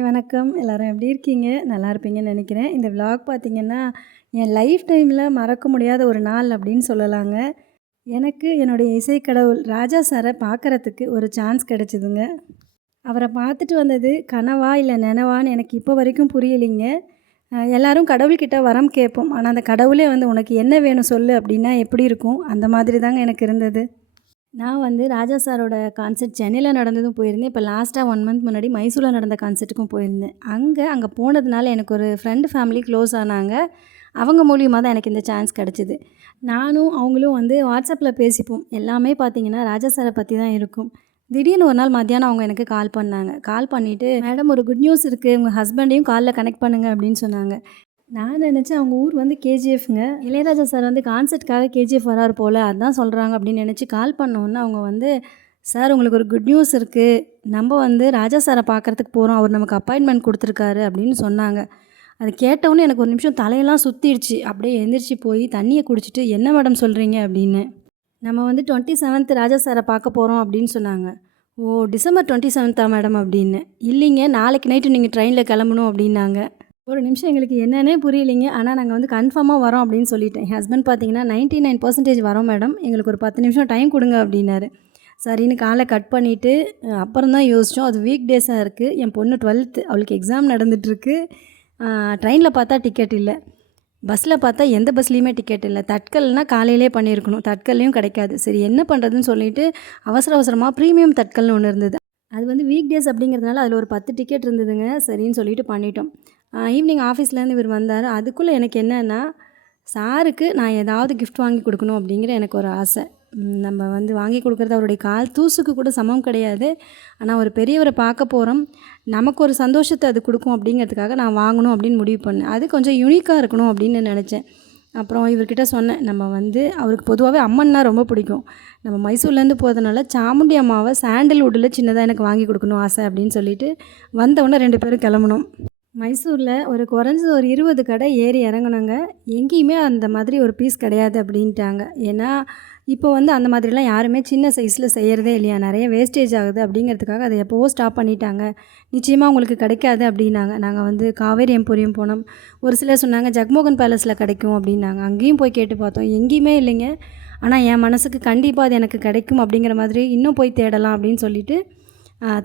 Hi வணக்கம். எல்லோரும் எப்படி இருக்கீங்க? நல்லா இருப்பீங்கன்னு நினைக்கிறேன். இந்த விலாக் பார்த்திங்கன்னா என் லைஃப் டைமில் மறக்க முடியாத ஒரு நாள் அப்படின்னு சொல்லலாங்க. எனக்கு என்னுடைய இசைக்கடவுள் ராஜா சாரை பார்க்குறதுக்கு ஒரு சான்ஸ் கிடச்சிதுங்க. அவரை பார்த்துட்டு வந்தது கனவா இல்லை நினவான்னு எனக்கு இப்போ வரைக்கும் புரியலைங்க. எல்லோரும் கடவுள்கிட்ட வரம் கேட்போம். ஆனால் அந்த கடவுளே வந்து உனக்கு என்ன வேணும் சொல்லு அப்படின்னா எப்படி இருக்கும்? அந்த மாதிரி தாங்க எனக்கு இருந்தது. நான் வந்து ராஜா சாரோட கான்சர்ட் சென்னையில் நடந்ததும் போயிருந்தேன். இப்போ லாஸ்ட்டாக ஒன் மந்த் முன்னாடி மைசூரில் நடந்த கான்சர்ட்டுக்கும் போயிருந்தேன். அங்கே அங்கே போனதுனால எனக்கு ஒரு ஃப்ரெண்டு ஃபேமிலி க்ளோஸ் ஆனாங்க. அவங்க மூலியமாக தான் எனக்கு இந்த சான்ஸ் கிடச்சிது. நானும் அவங்களும் வந்து வாட்ஸ்அப்பில் பேசிப்போம். எல்லாமே பார்த்தீங்கன்னா ராஜா சாரை பற்றி தான் இருக்கும். திடீர்னு ஒரு நாள் மத்தியானம் அவங்க எனக்கு கால் பண்ணாங்க. கால் பண்ணிவிட்டு மேடம் ஒரு குட் நியூஸ் இருக்குது உங்கள் ஹஸ்பண்டையும் காலில் கனெக்ட் பண்ணுங்கள் அப்படின்னு சொன்னாங்க. நான் நினச்சேன் அவங்க ஊர் வந்து கேஜிஎஃப்ங்க. இளையராஜா சார் வந்து கான்சர்ட்காக கேஜிஎஃப் வராரு போல் அதான் சொல்கிறாங்க அப்படின்னு நினச்சி கால் பண்ணோன்னே அவங்க வந்து சார் உங்களுக்கு ஒரு குட் நியூஸ் இருக்குது நம்ம வந்து ராஜா சாரை பார்க்குறதுக்கு போகிறோம் அவர் நமக்கு அப்பாயின்மெண்ட் கொடுத்துருக்காரு அப்படின்னு சொன்னாங்க. அது கேட்டவுடனே எனக்கு ஒரு நிமிஷம் தலையெல்லாம் சுற்றிடுச்சு அப்படியே எழுந்திரிச்சு போய் தண்ணியை குடிச்சிட்டு என்ன மேடம் சொல்கிறீங்க அப்படின்னு. நம்ம வந்து டுவெண்ட்டி செவன்த் ராஜா சாரை பார்க்க போகிறோம் அப்படின்னு சொன்னாங்க. ஓ டிசம்பர் டுவெண்ட்டி செவன்த்தா மேடம்? அப்படின்னு. இல்லைங்க நாளைக்கு நைட்டு நீங்கள் ட்ரெயினில் கிளம்பணும் அப்படின்னாங்க. ஒரு நிமிஷம் எங்களுக்கு என்னன்னே புரியலைங்க. ஆனால் நாங்கள் வந்து கன்ஃபார்மாக வரோம் அப்படின்னு சொல்லிட்டேன். என் ஹஸ்பண்ட் பார்த்தீங்கன்னா நைன்ட்டி நைன் பர்சன்டேஜ் வரோம் மேடம் எங்களுக்கு ஒரு பத்து நிமிஷம் டைம் கொடுங்க அப்படின்னாரு. சரின்னு காலை கட் பண்ணிவிட்டு அப்புறம் தான் யோசித்தோம் அது வீக் டேஸாக இருக்குது என் பொண்ணு டுவெல்த்து அவளுக்கு எக்ஸாம் நடந்துகிட்ருக்கு ட்ரெயினில் பார்த்தா டிக்கெட் இல்லை. பஸ்ஸில் பார்த்தா எந்த பஸ்லேயுமே டிக்கெட் இல்லை. தட்கல்னால் காலையிலே பண்ணியிருக்கணும். தட்கல்லையும் கிடைக்காது. சரி என்ன பண்ணுறதுன்னு சொல்லிவிட்டு அவசர அவசரமாக ப்ரீமியம் தட்கல்னு ஒன்று இருந்தது. அது வந்து வீக் டேஸ் அப்படிங்கிறதுனால அதில் ஒரு பத்து டிக்கெட் இருந்ததுங்க. சரின்னு சொல்லிட்டு பண்ணிட்டோம். ஈவினிங் ஆஃபீஸ்லேருந்து இவர் வந்தார். அதுக்குள்ளே எனக்கு என்னென்னா சாருக்கு நான் ஏதாவது கிஃப்ட் வாங்கி கொடுக்கணும் அப்படிங்கிற எனக்கு ஒரு ஆசை. நம்ம வந்து வாங்கி கொடுக்குறது அவருடைய கால் தூசுக்கு கூட சமம் கிடையாது. ஆனால் ஒரு பெரியவரை பார்க்க போகிறோம் நமக்கு ஒரு சந்தோஷத்தை அது கொடுக்கும் அப்படிங்கிறதுக்காக நான் வாங்கணும் அப்படின்னு முடிவு பண்ணேன். அது கொஞ்சம் யூனிக்காக இருக்கணும் அப்படின்னு நினச்சேன். அப்புறம் இவர்கிட்ட சொன்னேன் நம்ம வந்து அவருக்கு பொதுவாகவே அம்மன்னா ரொம்ப பிடிக்கும். நம்ம மைசூர்லேருந்து போகிறதுனால சாமுண்டி அம்மாவை சாண்டல்வுட்டில் சின்னதாக எனக்கு வாங்கி கொடுக்கணும் ஆசை அப்படின்னு சொல்லிட்டு வந்தவுடனே ரெண்டு பேரும் கிளம்பணும் மைசூரில் ஒரு குறைஞ்சது ஒரு இருபது கடை ஏறி இறங்கினாங்க. எங்கேயுமே அந்த மாதிரி ஒரு பீஸ் கிடையாது அப்படின்ட்டாங்க. ஏன்னா இப்போ வந்து அந்த மாதிரிலாம் யாருமே சின்ன சைஸில் செய்கிறதே இல்லையா? நிறைய வேஸ்டேஜ் ஆகுது அப்படிங்கிறதுக்காக அதை எப்போவோ ஸ்டாப் பண்ணிட்டாங்க. நிச்சயமாக உங்களுக்கு கிடைக்காது அப்படின்னாங்க. நாங்கள் வந்து காவேரி எம்பூரியம் போனோம். ஒரு சிலர் சொன்னாங்க ஜக்மோகன் பேலஸில் கிடைக்கும் அப்படின்னாங்க. அங்கேயும் போய் கேட்டு பார்த்தோம். எங்கேயுமே இல்லைங்க. ஆனால் என் மனசுக்கு கண்டிப்பாக அது எனக்கு கிடைக்கும் அப்படிங்கிற மாதிரி இன்னும் போய் தேடலாம் அப்படின்னு சொல்லிட்டு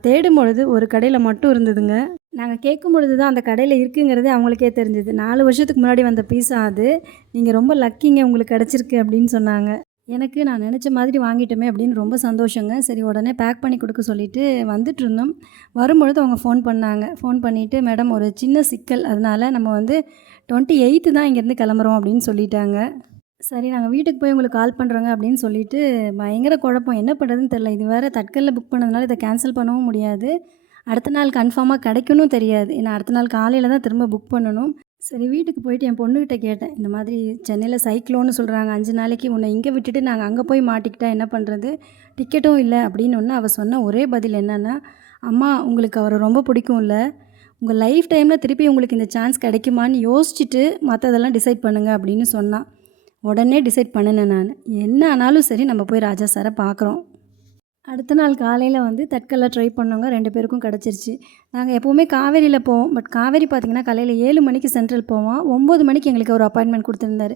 தேடும் பொழுது ஒரு கடையில் மட்டும் இருந்ததுங்க. நாங்கள் கேட்கும் பொழுது தான் அந்த கடையில் இருக்குங்கிறதே அவங்களுக்கே தெரிஞ்சது. நாலு வருஷத்துக்கு முன்னாடி வந்த பீஸா அது. நீங்கள் ரொம்ப லக்கிங்க உங்களுக்கு கிடச்சிருக்கு அப்படின்னு சொன்னாங்க. எனக்கு நான் நினச்ச மாதிரி வாங்கிட்டோமே அப்படின்னு ரொம்ப சந்தோஷங்க. சரி உடனே பேக் பண்ணி கொடுக்க சொல்லிவிட்டு வந்துட்டு இருந்தோம். வரும்பொழுது அவங்க ஃபோன் பண்ணாங்க. ஃபோன் பண்ணிவிட்டு மேடம் ஒரு சின்ன சிக்கல். அதனால் நம்ம வந்து டுவெண்ட்டி எயித்து தான் இங்கேருந்து கிளம்புறோம் அப்படின்னு சொல்லிட்டாங்க. சரி நாங்கள் வீட்டுக்கு போய் உங்களுக்கு கால் பண்ணுறோங்க அப்படின்னு சொல்லிட்டு பயங்கர குழப்பம். என்ன பண்ணுறதுன்னு தெரில இது வேறு தட்கலில் புக் பண்ணதுனால இதை கேன்சல் பண்ணவும் முடியாது. அடுத்த நாள் கன்ஃபார்மாக கிடைக்கணும் தெரியாது. ஏன்னா அடுத்த நாள் காலையில் தான் திரும்ப புக் பண்ணணும். சரி வீட்டுக்கு போயிட்டு என் பொண்ணுக்கிட்ட கேட்டேன். இந்த மாதிரி சென்னையில் சைக்ளோன்னு சொல்கிறாங்க அஞ்சு நாளைக்கு உன்னை இங்கே விட்டுட்டு நாங்கள் அங்கே போய் மாட்டிக்கிட்டா என்ன பண்ணுறது டிக்கெட்டும் இல்லை அப்படின்னு ஒன்று அவள் சொன்ன ஒரே பதில் என்னென்னா அம்மா உங்களுக்கு அவரை ரொம்ப பிடிக்கும் இல்லை உங்கள் லைஃப் டைமில் திருப்பி உங்களுக்கு இந்த சான்ஸ் கிடைக்குமான்னு யோசிச்சுட்டு மற்றதெல்லாம் டிசைட் பண்ணுங்கள் அப்படின்னு சொன்னான் உடனே டிசைட் பண்ணினேன் நான். என்ன ஆனாலும் சரி நம்ம போய் ராஜா சாரை பார்க்குறோம். அடுத்த நாள் காலையில் வந்து தட்கல்ல ட்ரை பண்ணவங்க ரெண்டு பேருக்கும் கிடச்சிருச்சு. நாங்கள் எப்போவுமே காவேரியில் போவோம். பட் காவேரி பார்த்திங்கன்னா காலையில் ஏழு மணிக்கு சென்ட்ரல் போவோம் ஒம்பது மணிக்கு எங்களுக்கு ஒரு அப்பாயின்மெண்ட் கொடுத்துருந்தாரு.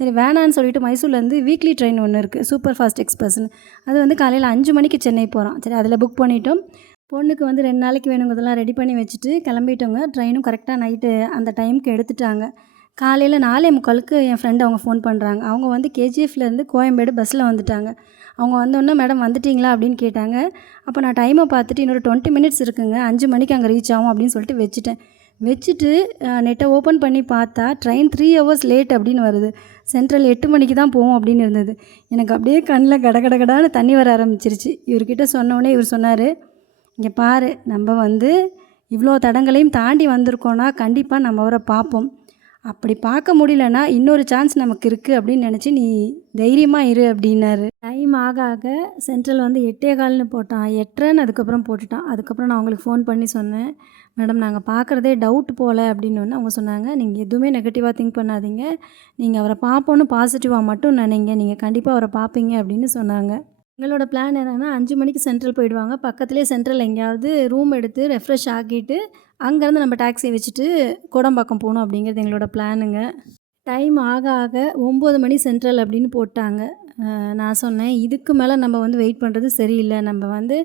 சரி வேணான்னு சொல்லிட்டு மைசூர்லேருந்து வீக்லி ட்ரெயின் ஒன்று இருக்குது சூப்பர் ஃபாஸ்ட் எக்ஸ்பிரஸ்னு அது வந்து காலையில் அஞ்சு மணிக்கு சென்னை போகிறோம் சரி அதில் புக் பண்ணிட்டோம். பொண்ணுக்கு வந்து ரெண்டு நாளைக்கு வேணுங்கிறதெல்லாம் ரெடி பண்ணி வச்சுட்டு கிளம்பிட்டோங்க. ட்ரெயினும் கரெக்டாக நைட்டு அந்த டைமுக்கு எடுத்துட்டாங்க. காலையில் நாலே முக்காலுக்கு என் ஃப்ரெண்டு அவங்க ஃபோன் பண்ணுறாங்க அவங்க வந்து கேஜிஎஃப்லேருந்து கோயம்பேடு பஸ்ஸில் வந்துட்டாங்க. அவங்க வந்தோடனே மேடம் வந்துட்டிங்களா? அப்படின்னு கேட்டாங்க. அப்போ நான் டைமை பார்த்துட்டு இன்னொரு டுவெண்ட்டி மினிட்ஸ் இருக்குங்க. அஞ்சு மணிக்கு அங்கே ரீச் ஆகும் அப்படின்னு சொல்லிட்டு வச்சுட்டேன். வச்சுட்டு நெட்டை ஓப்பன் பண்ணி பார்த்தா ட்ரெயின் த்ரீ ஹவர்ஸ் லேட் அப்படின்னு வருது. சென்ட்ரல் எட்டு மணிக்கு தான் போவோம் அப்படின்னு இருந்தது. எனக்கு அப்படியே கண்ணில் கட தண்ணி வர ஆரம்பிச்சிருச்சு. இவர்கிட்ட சொன்னோடனே இவர் சொன்னார் இங்கே பாரு நம்ம வந்து இவ்வளோ தடங்களையும் தாண்டி வந்திருக்கோன்னா கண்டிப்பாக நம்ம அவரை பார்ப்போம். அப்படி பார்க்க முடியலன்னா இன்னொரு சான்ஸ் நமக்கு இருக்குது அப்படின்னு நினச்சி நீ தைரியமாக இரு அப்படின்னாரு. டைம் ஆக ஆக சென்ட்ரல் வந்து எட்டே கால்னு போட்டான். எட்டரைன்னு அதுக்கப்புறம் போட்டுட்டான். அதுக்கப்புறம் நான் அவங்களுக்கு ஃபோன் பண்ணி சொன்னேன். மேடம் நாங்கள் பார்க்குறதே டவுட் போகல அப்படின்னு ஒன்று அவங்க சொன்னாங்க. நீங்கள் எதுவுமே நெகட்டிவாக திங்க் பண்ணாதீங்க. நீங்கள் அவரை பார்ப்போன்னு பாசிட்டிவாக மட்டும் நினைங்க. நீங்கள் கண்டிப்பாக அவரை பார்ப்பீங்க அப்படின்னு சொன்னாங்க. எங்களோட பிளான் என்னென்னா அஞ்சு மணிக்கு சென்ட்ரல் போயிடுவாங்க. பக்கத்துலேயே சென்ட்ரல் எங்கேயாவது ரூம் எடுத்து ரெஃப்ரெஷ் ஆக்கிட்டு அங்கேருந்து நம்ம டாக்ஸி வச்சுட்டு கோடம்பாக்கம் போகணும் அப்படிங்கிறது எங்களோட பிளானுங்க. டைம் ஆக ஆக ஒம்பது மணி சென்ட்ரல் அப்படின்னு போட்டாங்க. நான் சொன்னேன் இதுக்கு மேலே நம்ம வந்து வெயிட் பண்ணுறது சரியில்லை. நம்ம வந்து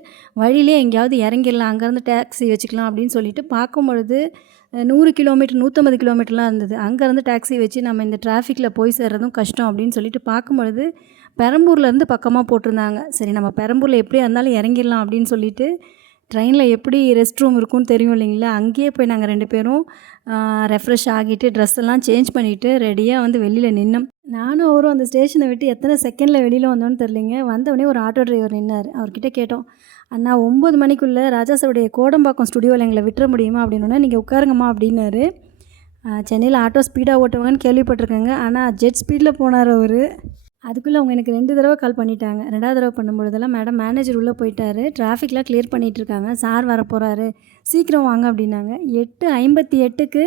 வழியிலே எங்கேயாவது இறங்கிடலாம். அங்கேருந்து டாக்ஸி வச்சுக்கலாம் அப்படின்னு சொல்லிட்டு பார்க்கும் பொழுது நூறு கிலோமீட்டர் நூற்றம்பது கிலோமீட்டர்லாம் இருந்தது. அங்கேருந்து டாக்ஸி வச்சு நம்ம இந்த டிராஃபிக்கில் போய் சேர்றதும் கஷ்டம் அப்படின்னு சொல்லிட்டு பார்க்கும் பொழுது பெரம்பூர்லேருந்து பக்கமாக போட்டிருந்தாங்க. சரி நம்ம பெரம்பூரில் எப்படியா இருந்தாலும் இறங்கிடலாம் அப்படின்னு சொல்லிட்டு ட்ரெயினில் எப்படி ரெஸ்ட் ரூம் இருக்கும்னு தெரியும் இல்லைங்களா? அங்கேயே போய் நாங்கள் ரெண்டு பேரும் ரெஃப்ரெஷ் ஆகிட்டு ட்ரெஸ் எல்லாம் சேஞ்ச் பண்ணிவிட்டு ரெடியாக வந்து வெளியில் நின்னோம். நானும் அவரும் அந்த ஸ்டேஷனை விட்டு எத்தனை செகண்டில் வெளியில் வந்தோன்னு தெரிலிங்க வந்தவொடனே ஒரு ஆட்டோ டிரைவர் நின்னார். அவர்கிட்ட கேட்டோம் அண்ணா ஒம்பது மணிக்குள்ளே ராஜா சாருடைய கோடம்பாக்கம் ஸ்டுடியோவில் எங்களை விட்டுற முடியுமா? அப்படின்னோடனே நீங்கள் உட்காருங்கம்மா அப்படின்னாரு. சென்னையில் ஆட்டோ ஸ்பீடாக ஓட்டுவாங்கன்னு கேள்விப்பட்டிருக்கேங்க. ஆனால் ஜெட் ஸ்பீடில் போனார் அவர். அதுக்குள்ளே அவங்க எனக்கு ரெண்டு தடவை கால் பண்ணிட்டாங்க. ரெண்டாவது தடவை பண்ணும்பொழுதெல்லாம் மேடம் மேனேஜர் உள்ளே போயிட்டாரு. டிராஃபிக்லாம் கிளியர் பண்ணிகிட்டு இருக்காங்க. சார் வர போகிறாரு சீக்கிரம் வாங்க அப்படின்னாங்க. எட்டு ஐம்பத்தி எட்டுக்கு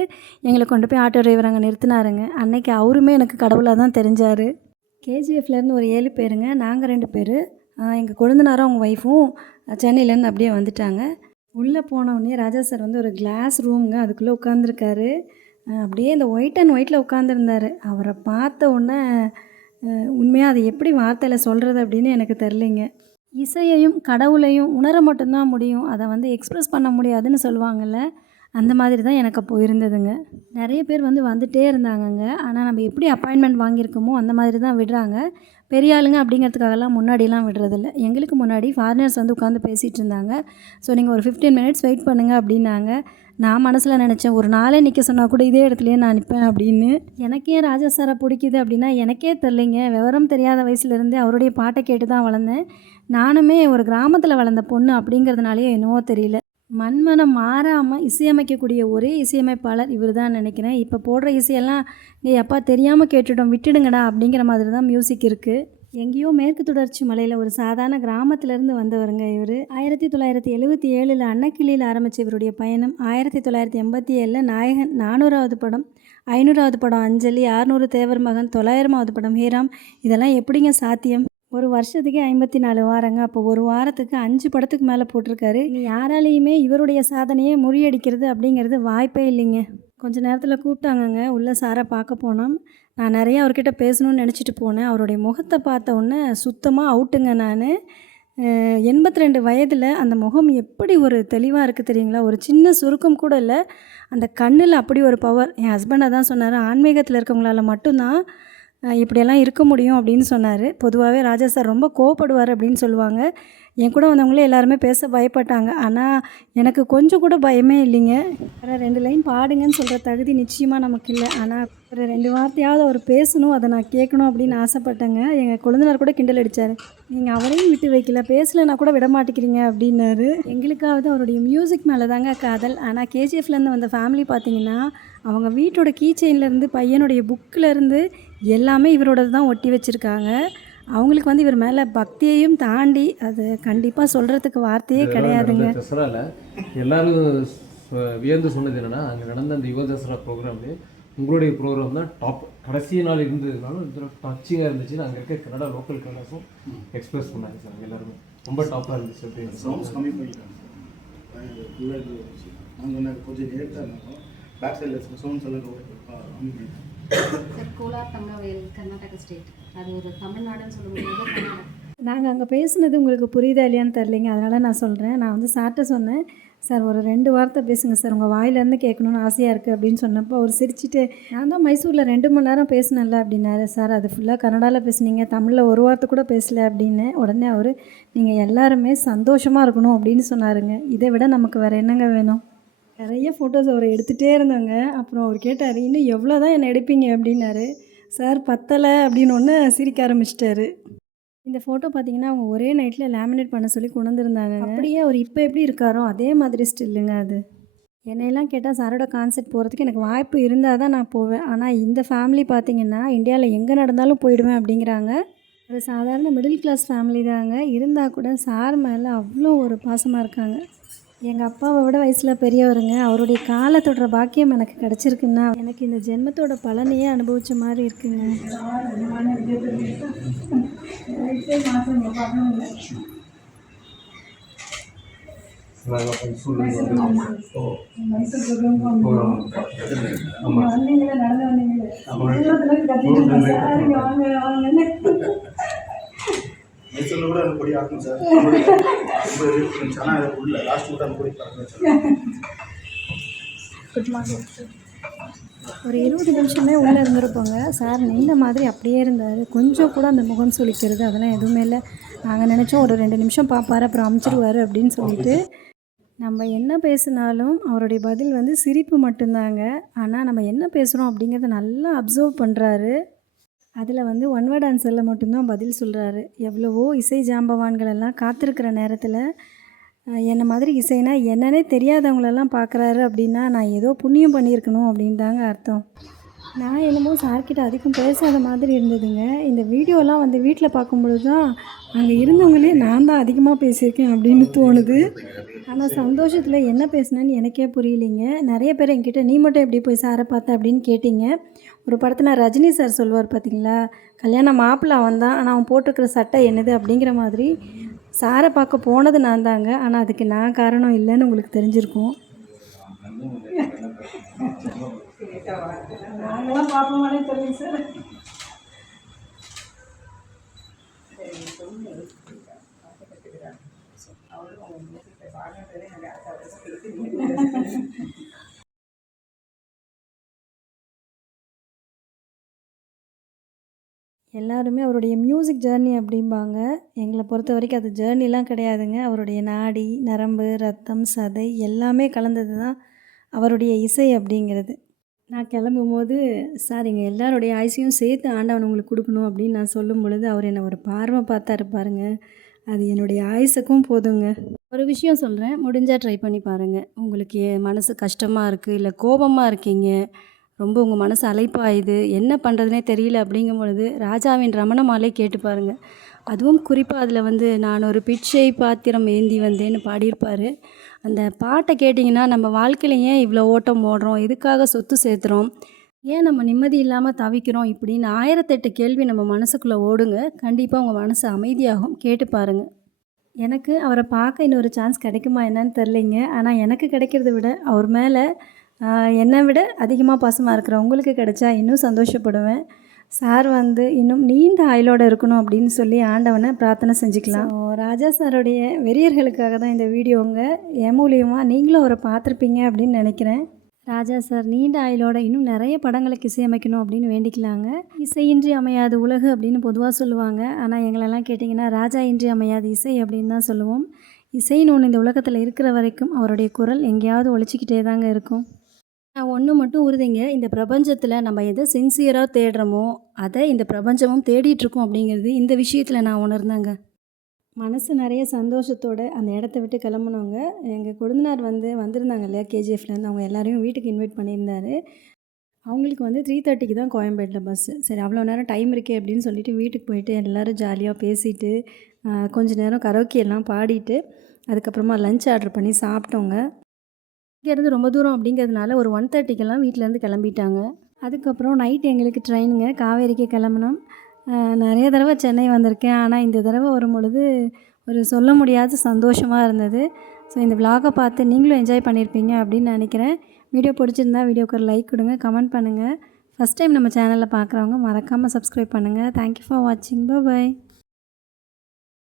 எங்களை கொண்டு போய் ஆட்டோ டிரைவர் அங்கே நிறுத்தினாருங்க. அன்னைக்கு அவருமே எனக்கு கடவுளாக தான் தெரிஞ்சார் கேஜிஎஃப்லேருந்து ஒரு ஏழு பேருங்க. நாங்கள் ரெண்டு பேர். எங்கள் கொழுந்தனாரும் அவங்க ஒய்ஃபும் சென்னையிலேருந்து அப்படியே வந்துட்டாங்க. உள்ளே போனவுடனே ராஜா சார் வந்து ஒரு கிளாஸ் ரூமுங்க அதுக்குள்ளே உட்காந்துருக்காரு அப்படியே இந்த ஒயிட் அண்ட் ஒயிட்டில் உட்காந்துருந்தார் அவரை பார்த்த உடனே உண்மையாக அதை எப்படி வார்த்தையில் சொல்கிறது அப்படின்னு எனக்கு தெரிலிங்க இசையையும் கடவுளையும் உணர மட்டும்தான் முடியும். அதை வந்து எக்ஸ்ப்ரெஸ் பண்ண முடியாதுன்னு சொல்லுவாங்கள்ல அந்த மாதிரி தான் எனக்கு அப்போ இருந்ததுங்க. நிறைய பேர் வந்து வந்துகிட்டே இருந்தாங்கங்க. ஆனால் நம்ம எப்படி அப்பாயின்மெண்ட் வாங்கியிருக்கோமோ அந்த மாதிரி தான் விடுறாங்க. பெரிய ஆளுங்க அப்படிங்கிறதுக்காகலாம் முன்னாடிலாம் விடுறதில்ல. எங்களுக்கு முன்னாடி ஃபாரினர்ஸ் வந்து உட்காந்து பேசிகிட்டு இருந்தாங்க ஸோ நீங்கள் ஒரு ஃபிஃப்டீன் மினிட்ஸ் வெயிட் பண்ணுங்கள் அப்படின்னாங்க. நான் மனசில் நினச்சேன் ஒரு நாளே நிற்க சொன்னால் கூட இதே இடத்துலையே நான் நிற்பேன் அப்படின்னு. எனக்கே ராஜா சாரை பிடிக்குது அப்படின்னா எனக்கே தெரிலிங்க விவரம் தெரியாத வயசுலேருந்தே அவருடைய பாட்டை கேட்டு தான் வளர்ந்தேன். நானுமே ஒரு கிராமத்தில் வளர்ந்த பொண்ணு அப்படிங்கிறதுனாலே என்னவோ தெரியல. மண்மனம் மாறாமல் இசையமைக்கக்கூடிய ஒரே இசையமைப்பாளர் இவர் தான் நினைக்கிறேன். இப்போ போடுற இசையெல்லாம் நீ அப்பா தெரியாமல் கேட்டுட்டோம் விட்டுடுங்கடா அப்படிங்கிற மாதிரி தான் மியூசிக் இருக்குது எங்கேயோ மேற்கு தொடர்ச்சி மலையில் ஒரு சாதாரண கிராமத்திலேருந்து வந்தவருங்க இவர். ஆயிரத்தி தொள்ளாயிரத்தி எழுபத்தி ஏழில் அன்னக்கிளியில் ஆரம்பித்த இவருடைய பயணம் ஆயிரத்தி தொள்ளாயிரத்தி எண்பத்தி ஏழில் நாயகன் நானூறாவது படம் ஐநூறாவது படம் அஞ்சலி ஆறுநூறு தேவர் மகன் தொள்ளாயிரமாவது படம் ஹீராம். இதெல்லாம் எப்படிங்க சாத்தியம்? ஒரு வருஷத்துக்கே ஐம்பத்தி நாலு வாரங்க. அப்போ ஒரு வாரத்துக்கு அஞ்சு படத்துக்கு மேலே போட்டிருக்காரு. இனி யாராலையுமே இவருடைய சாதனையை முறியடிக்கிறது அப்படிங்கிறது வாய்ப்பே இல்லைங்க. கொஞ்ச நேரத்தில் கூப்பிட்டாங்கங்க. உள்ளே சாரை பார்க்க போனோம். நான் நிறையா அவர்கிட்ட பேசணும்னு நினச்சிட்டு போனேன். அவருடைய முகத்தை பார்த்த உடனே சுத்தமாக அவுட்டுங்க நான். எண்பத்தி ரெண்டு வயதில் அந்த முகம் எப்படி ஒரு தெளிவாக இருக்குது தெரியுங்களா? ஒரு சின்ன சுருக்கம் கூட இல்லை. அந்த கண்ணில் அப்படி ஒரு பவர் என் ஹஸ்பண்டை தான் சொன்னார் ஆன்மீகத்தில் இருக்கவங்களால மட்டும்தான் இப்படியெல்லாம் இருக்க முடியும் அப்படின்னு சொன்னார். பொதுவாகவே ராஜா சார் ரொம்ப கோவப்படுவார் அப்படின்னு சொல்லுவாங்க. என் கூட வந்தவங்களே எல்லாருமே பேச பயப்பட்டாங்க. ஆனால் எனக்கு கொஞ்சம் கூட பயமே இல்லைங்க. வேறு ரெண்டு லைன் பாடுங்கன்னு சொல்கிற தகுதி நிச்சயமாக நமக்கு இல்லை ஆனால் ஒரு ரெண்டு வார்த்தையாவது அவர் பேசணும் அதை நான் கேட்கணும் அப்படின்னு ஆசைப்பட்டேங்க. எங்கள் கொழுந்தனார் கூட கிண்டல் அடித்தார் நீங்கள் அவரையும் விட்டு வைக்கல பேசலைன்னா கூட விட மாட்டேங்கிறீங்க அப்படின்னாரு. எங்களுக்காவது அவருடைய மியூசிக் மேலே தாங்க காதல் ஆனால் கேஜிஎஃப்லேருந்து வந்த ஃபேமிலி பார்த்தீங்கன்னா அவங்க வீட்டோட கீ செயின்லேருந்து பையனுடைய புக்கிலேருந்து எல்லாமே இவரோடது தான் ஒட்டி வச்சுருக்காங்க. அவங்களுக்கு வந்து இவர் மேலே பக்தியையும் தாண்டி அது கண்டிப்பாக சொல்கிறதுக்கு வார்த்தையே கிடையாதுங்க. தசரால எல்லாரும் வியந்து சொன்னது என்னன்னா அங்கே நடந்த அந்த யுவ தசரா ப்ரோக்ராம்லேயே உங்களுடைய ப்ரோக்ராம் தான் டாப் கடைசி நாள் இருந்ததுனாலும் இதில் டச்சிங்காக இருந்துச்சு அங்கே இருக்க கன்னடா லோக்கல் கன்னடாஸும் எக்ஸ்பிரஸ் பண்ணாங்க சார் எல்லாருமே. ரொம்ப டாப்பாக இருந்துச்சு அப்படின்னு சவுண்ட்ஸ் கம்மி பண்ணிட்டாங்க நாங்கள் கொஞ்சம் லேட்டாக இருந்தாலும் பேக் சைடில் சவுண்ட்ஸ் எல்லாம் ரொம்ப கம்மி பண்ணிட்டாங்க. Sir Kolar Thangavel Karnataka state. அது ஒரு தமிழ்நாடுன்னு சொல்ல முடியாது நாங்கள் அங்கே பேசுனது உங்களுக்கு புரியுதா இல்லையான்னு தெரிலிங்க அதனால் நான் சொல்கிறேன் நான் வந்து சார்கிட்ட சொன்னேன். சார் ஒரு ரெண்டு வார்த்தை பேசுங்க சார். உங்கள் வாயிலேருந்து கேட்கணுன்னு ஆசையாக இருக்குது அப்படின்னு சொன்னப்போ அவர் சிரிச்சிட்டு நான் தான் மைசூரில் ரெண்டு மணி நேரம் பேசினேன்ல அப்படின்னாரு. சார் அது ஃபுல்லாக கன்னடாவில் பேசுனீங்க. தமிழில் ஒரு வார்த்தை கூட பேசல அப்படின்னு உடனே அவர் நீங்கள் எல்லாருமே சந்தோஷமாக இருக்கணும் அப்படின்னு சொன்னாருங்க. இதை விட நமக்கு வேறு என்னங்க வேணும்? நிறைய ஃபோட்டோஸ் அவரை எடுத்துகிட்டே இருந்தாங்க. அப்புறம் அவர் கேட்டார் இன்னும் எவ்வளோ தான் என்னை எடுப்பீங்க? அப்படின்னாரு. சார் பத்தலை. அப்படின்னு ஒன்று சிரிக்க ஆரம்பிச்சிட்டாரு. இந்த ஃபோட்டோ பார்த்தீங்கன்னா அவங்க ஒரே நைட்டில் லேமினேட் பண்ண சொல்லி கொண்டு அப்படியே அவர் இப்போ எப்படி இருக்காரோ அதே மாதிரி ஸ்டில்லுங்க அது. என்னையெல்லாம் கேட்டால் சாரோட கான்செர்ட் போகிறதுக்கு எனக்கு வாய்ப்பு இருந்தால் தான் நான் போவேன். ஆனால் இந்த ஃபேமிலி பார்த்தீங்கன்னா இந்தியாவில் எங்கே நடந்தாலும் போயிடுவேன் அப்படிங்கிறாங்க. ஒரு சாதாரண மிடில் கிளாஸ் ஃபேமிலி தாங்க. இருந்தால் கூட சார் மேலே அவ்வளோ ஒரு பாசமாக இருக்காங்க. எங்கள் அப்பாவை விட வயசில் பெரியவருங்க. அவருடைய காலை தொடுற பாக்கியம் எனக்கு கிடச்சிருக்குன்னா எனக்கு இந்த ஜென்மத்தோட பலனையே அனுபவித்த மாதிரி இருக்குங்க. நடந்து வந்தீங்க மைசூரில் கூட அந்த கொடி ஆக்கணும் சார் ரொம்ப இருந்துச்சு ஆனால் அது உள்ள லாஸ்ட் கூட அந்த கொடி பறக்கணும் சார் ஒரு இருபது நிமிஷமே உள்ளே இருந்திருப்போங்க. சார் நின்ற மாதிரி அப்படியே இருந்தார். கொஞ்சம் கூட அந்த முகம் சுளிக்கிறது அதெல்லாம் எதுவுமே இல்லை. நாங்கள் நினச்சோம் ஒரு ரெண்டு நிமிஷம் பார்ப்பாரு அப்புறம் அமுச்சிடுவார் அப்படின்னு சொல்லிட்டு. நம்ம என்ன பேசினாலும் அவருடைய பதில் வந்து சிரிப்பு மட்டும்தாங்க. ஆனால் நம்ம என்ன பேசுகிறோம் அப்படிங்கிறத நல்லா அப்சர்வ் பண்ணுறாரு அதில் வந்து ஒன் வேர்ட் ஆன்சரில் மட்டும்தான் பதில் சொல்கிறாரு எவ்வளவோ இசை ஜாம்பவான்கள் எல்லாம் காத்திருக்கிற நேரத்தில் என்னை மாதிரி இசைனா என்னன்னே தெரியாதவங்களெல்லாம் பார்க்குறாரு அப்படின்னா நான் ஏதோ புண்ணியம் பண்ணியிருக்கணும் அப்படின்னு தாங்க அர்த்தம். நான் என்னமோ சார்கிட்ட அதிகம் பேசாத மாதிரி இருந்ததுங்க. இந்த வீடியோலாம் வந்து வீட்டில் பார்க்கும்பொழுது தான் அங்கே இருந்தவங்களே நான் தான் அதிகமாக பேசியிருக்கேன் அப்படின்னு தோணுது. ஆனால் சந்தோஷத்தில் என்ன பேசினேன்னு எனக்கே புரியலைங்க. நிறைய பேர் என்கிட்ட நீ மட்டும் எப்படி போய் சாரை பார்த்த? அப்படின்னு கேட்டிங்க. ஒரு படத்தில் ரஜினி சார் சொல்லுவார் பார்த்தீங்களா? கல்யாணம் மாப்பிள்ளை அவன் தான். ஆனால் அவன் போட்டிருக்கிற சட்டை என்னது? அப்படிங்கிற மாதிரி. சாரை பார்க்க போனது நான் தாங்க. ஆனால் அதுக்கு நான் காரணம் இல்லைன்னு உங்களுக்கு தெரிஞ்சிருக்கும். நாங்களாம் பார்ப்போமானே தெரியும் சார் எல்லாருமே அவருடைய மியூசிக் ஜேர்னி அப்படிம்பாங்க. எங்களை பொறுத்த வரைக்கும் அது ஜேர்னிலாம் கிடையாதுங்க. அவருடைய நாடி நரம்பு ரத்தம் சதை எல்லாமே கலந்தது தான் அவருடைய இசை அப்படிங்கிறது. நான் கிளம்பும்போது சார் எங்கள் எல்லாருடைய ஆயுசையும் சேர்த்து ஆண்டவன் உங்களுக்கு கொடுக்கணும் அப்படின்னு நான் சொல்லும் பொழுது அவர் என்னை ஒரு பார்வை பார்த்தாரு பாருங்க. அது என்னுடைய ஆயுசுக்கும் போதுங்க. ஒரு விஷயம் சொல்கிறேன் முடிஞ்சால் ட்ரை பண்ணி பாருங்கள் உங்களுக்கு மனசு கஷ்டமாக இருக்குது இல்லை கோபமாக இருக்கீங்க ரொம்ப உங்கள் மனசு அலைப்பாயுது என்ன பண்ணுறதுனே தெரியல அப்படிங்கும் பொழுது ராஜாவின் ரமண மாலை கேட்டு பாருங்கள் அதுவும் குறிப்பாக அதில் வந்து நான் ஒரு பிச்சை பாத்திரம் ஏந்தி வந்தேன்னு பாடியிருப்பார். அந்த பாட்டை கேட்டிங்கன்னா நம்ம வாழ்க்கையில் ஏன் இவ்வளோ ஓட்டம் ஓடுறோம் எதுக்காக சொத்து சேர்த்துறோம் ஏன் நம்ம நிம்மதி இல்லாமல் தவிக்கிறோம் இப்படின்னு ஆயிரத்தெட்டு கேள்வி நம்ம மனசுக்குள்ளே ஓடுங்க. கண்டிப்பாக உங்கள் மனசு அமைதியாகும். கேட்டு பாருங்கள் எனக்கு அவரை பார்க்க இன்னொரு சான்ஸ் கிடைக்குமா என்னன்னு தெரிலிங்க ஆனால் எனக்கு கிடைக்கிறத விட அவர் மேலே என்னை விட அதிகமாக பாசமாக இருக்கிற உங்களுக்கு கிடைச்சா இன்னும் சந்தோஷப்படுவேன். சார் வந்து இன்னும் நீண்ட ஆயுளோடு இருக்கணும் அப்படின்னு சொல்லி ஆண்டவனை பிரார்த்தனை செஞ்சுக்கலாம். ராஜா சாருடைய வெறியர்களுக்காக தான் இந்த வீடியோங்க என் மூலியமாக நீங்களும் அவரை பார்த்துருப்பீங்க அப்படின்னு நினைக்கிறேன். ராஜா சார் நீண்ட ஆயுளோட இன்னும் நிறைய படங்களுக்கு இசையமைக்கணும் அப்படின்னு வேண்டிக்கலாங்க. இசையின்றி அமையாது உலகு அப்படின்னு பொதுவாக சொல்லுவாங்க. ஆனால் எங்களெல்லாம் கேட்டிங்கன்னா ராஜா இன்றி அமையாது இசை அப்படின்னு தான் சொல்லுவோம். இசைன்னு ஒன்று இந்த உலகத்தில் இருக்கிற வரைக்கும் அவருடைய குரல் எங்கேயாவது ஒழிச்சிக்கிட்டே தாங்க இருக்கும். நான் ஒன்று மட்டும் உறுதிங்க. இந்த பிரபஞ்சத்தில் நம்ம எதை சின்சியராக தேடுறோமோ அதை இந்த பிரபஞ்சமும் தேடிட்டுருக்கோம் அப்படிங்கிறது இந்த விஷயத்தில் நான் உணர்ந்தேங்க. மனசு நிறைய சந்தோஷத்தோடு அந்த இடத்த விட்டு கிளம்புனவங்க எங்கள் கொழுந்தனார் வந்து வந்திருந்தாங்க இல்லையா கேஜிஎஃப்லேருந்து அவங்க எல்லாரையும் வீட்டுக்கு இன்வைட் பண்ணியிருந்தாரு. அவங்களுக்கு வந்து த்ரீ தேர்ட்டிக்கு தான் கோயம்பேட்டில் பஸ்ஸு சரி அவ்வளோ நேரம் டைம் இருக்கே அப்படின்னு சொல்லிட்டு வீட்டுக்கு போயிட்டு எல்லோரும் ஜாலியாக பேசிட்டு கொஞ்சம் நேரம் கரோக்கி எல்லாம் பாடிட்டு அதுக்கப்புறமா லஞ்ச் ஆர்டர் பண்ணி சாப்பிட்டோங்க. இங்கேருந்து ரொம்ப தூரம் அப்படிங்கிறதுனால ஒரு ஒன் தேர்ட்டிக்கெல்லாம் வீட்டிலேருந்து கிளம்பிட்டாங்க. அதுக்கப்புறம் நைட் எங்களுக்கு ட்ரெயினுங்க காவேரிக்கு கிளம்புனோம். நிறைய தடவை சென்னை வந்திருக்கேன். ஆனால் இந்த தடவை வரும் பொழுது ஒரு சொல்ல முடியாத சந்தோஷமாக இருந்தது. ஸோ இந்த விலாகை பார்த்து நீங்களும் என்ஜாய் பண்ணியிருப்பீங்க அப்படின்னு நினைக்கிறேன். வீடியோ பிடிச்சிருந்தா வீடியோக்கு ஒரு லைக் கொடுங்க கமெண்ட் பண்ணுங்கள் ஃபஸ்ட் டைம் நம்ம சேனலில் பார்க்குறவங்க மறக்காமல் சப்ஸ்கிரைப் பண்ணுங்கள் தேங்க்யூ ஃபார் வாட்சிங் பை